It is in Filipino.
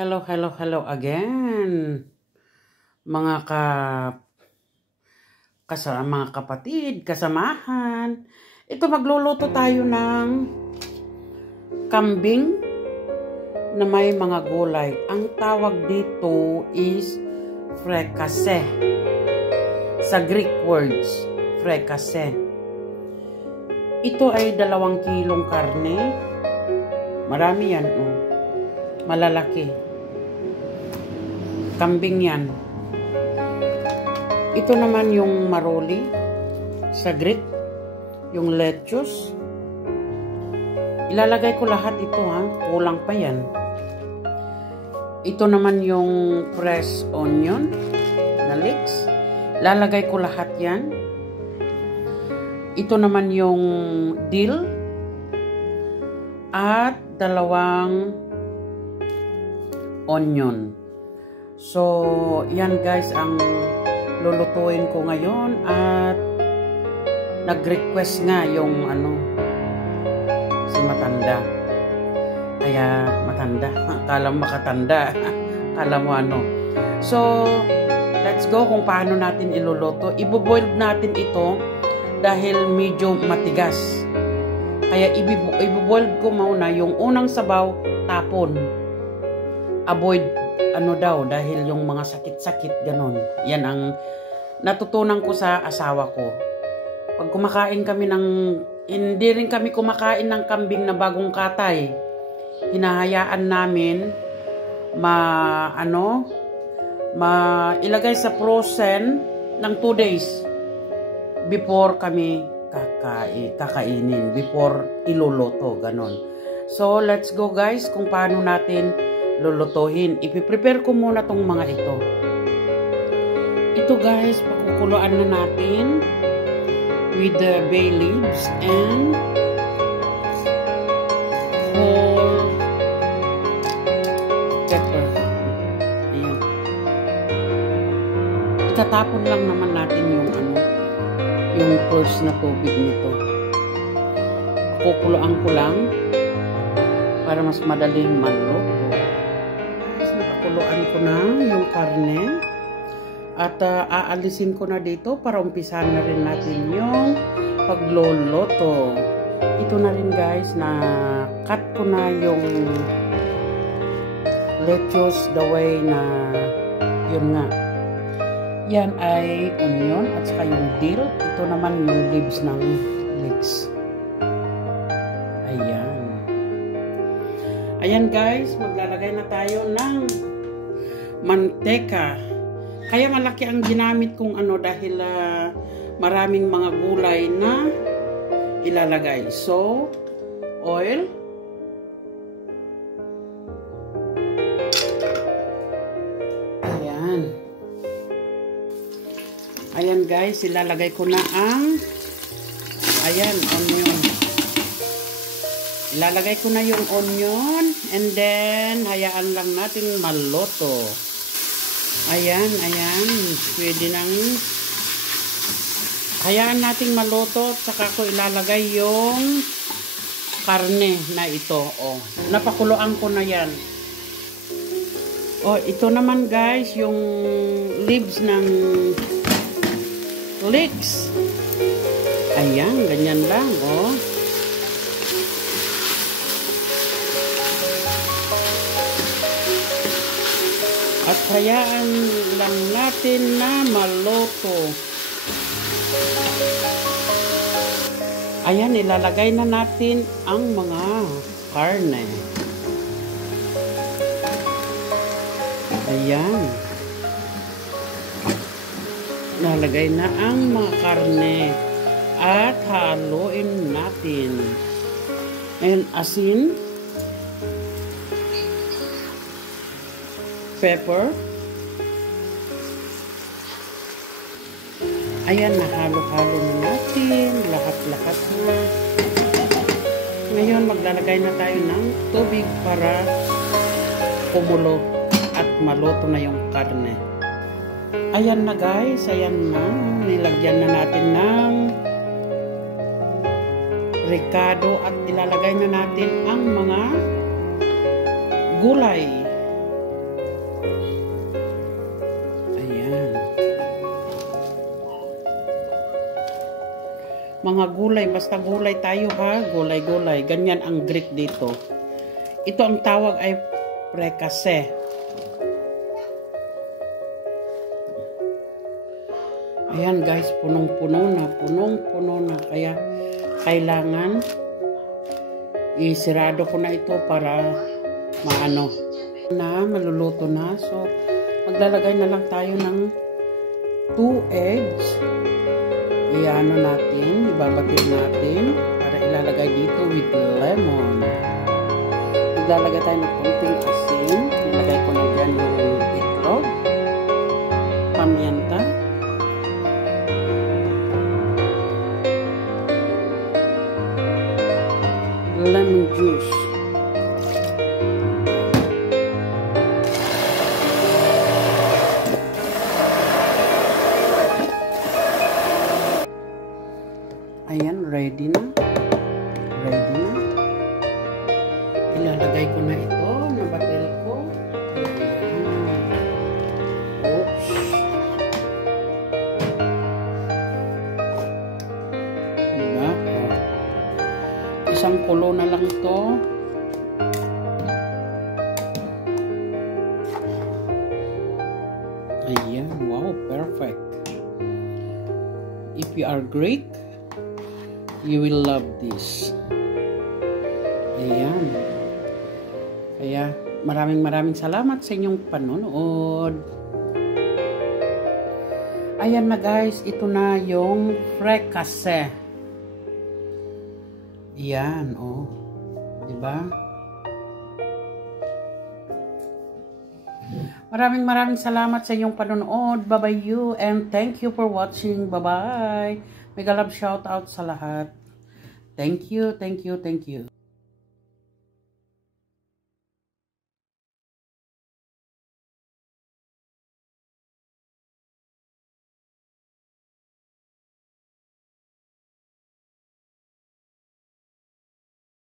Hello again. Mga mga kapatid, kasamahan. Ito magluluto tayo ng kambing na may mga gulay. Ang tawag dito is fricassee. Sa Greek words, fricassee. Ito ay 2 kilong karne. Marami yan, malalaki. Kambing yan. Ito naman yung maroli sa Greek, yung lettuce. Ilalagay ko lahat ito, kulang pa yan. Ito naman yung fresh onion na leeks. Lalagay ko lahat yan. Ito naman yung dill at 2 onion. So, yan guys ang lulutuin ko ngayon. At nag-request nga yung si matanda. Kaya matanda. Akala mo makatanda. Akala mo So, let's go kung paano natin iluluto. Ibo-boil natin ito dahil medyo matigas. Kaya ibo-boil ko muna yung unang sabaw, tapon. Avoid dahil yung mga sakit-sakit ganon. Yan ang natutunan ko sa asawa ko. Pag kumakain kami hindi rin kami kumakain ng kambing na bagong katay. Hinahayaan namin ilagay sa frozen ng 2 days before kami kakainin, before iluluto, ganon. So, let's go guys kung paano natin lulutuhin. Ipiprepare ko muna tong mga ito. Ito guys, pakukuluan na natin with the bay leaves and whole pepper. Ayan. Itatapon lang naman natin yung first na tubig nito. Pakukuluan ko lang para mas madaling maluto. Nakakuluan ko na yung karne at aalisin ko na dito para umpisahan na rin natin yung pagluluto. Ito na rin guys, na cut ko na yung lettuce the way na yun nga. Yan ay onion at saka yung dill. Ito naman yung leaves ng leeks. Ayan. Ayan guys, maglalagay na tayo ng manteka. Kaya malaki ang ginamit kong dahil maraming mga gulay na ilalagay. So, oil. Ayan. Ayan guys, ilalagay ko na ang onion. Ilalagay ko na yung onion and then hayaan lang natin maluto. Ayan. Pwede nang hayaan nating maluto. Saka ko ilalagay yung karne na ito. Napakuluan ko na yan. Ito naman guys, yung leaves ng leeks. Ayan, ganyan lang. At hayaan lang natin na maluto. Ayan, ilalagay na natin ang mga karne. Ayan. Ilalagay na ang mga karne. At haluin natin. Ayan, asin. Pepper. Ayan, nahalo-halo na natin. Lahat-lahat na. Ngayon, maglalagay na tayo ng tubig para kumulo at maluto na yung karne. Ayan na guys, ayan na. Nilagyan na natin ng ricado at ilalagay na natin ang mga gulay. Ayan. Mga gulay, basta gulay tayo ha. Gulay-gulay. Ganyan ang Greek dito. Ito ang tawag ay prekase. Ayan guys, punong-puno na. Kaya kailangan isirado ko na ito para maluluto na. So, maglalagay na lang tayo ng 2 eggs. Ibabatir natin para ilalagay dito with lemon. Maglalagay tayo ng konting asin. Ilagay ko na dyan yung itlog, pamienta, lemon juice, ayan, ready na. Ilalagay ko na ito na batil ko. Ayan. Oops. Diba? Isang kulo na lang ito. Ayan. Wow, perfect. If you are Greek, you will love this. Ayan. Kaya maraming salamat sa inyong panonood. Ayan na guys, ito na yung prekase. Ayan, oh. Diba? Maraming salamat sa inyong panonood. Bye-bye you and thank you for watching. Bye-bye. Mega love shout out sa lahat. Thank you.